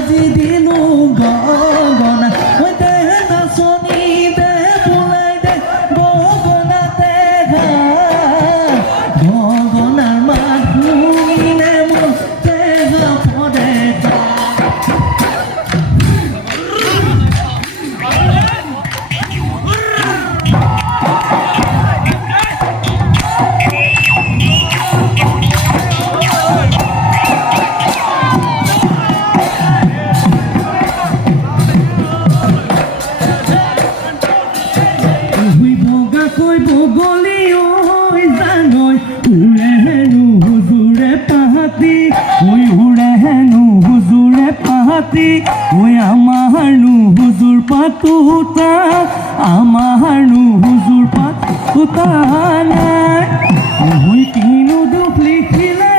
আজি দিলো গগনা ওই দে নাচনি দে বুলাই দে গগনাতে গগনার মাত শুনিলে মোৰ দেহা পৰে কৈ বগলী ঐ জানৈ উৰে হেনো হুজুৰে পাহাতি ঐ উৰে হেনো হুজুৰে পাহাতি ঐ আমাৰনো হুজুৰ পাতুতা আমাৰনো হুজুৰ পাতুতা নাই ঐ কিনো দুখ লিখিলে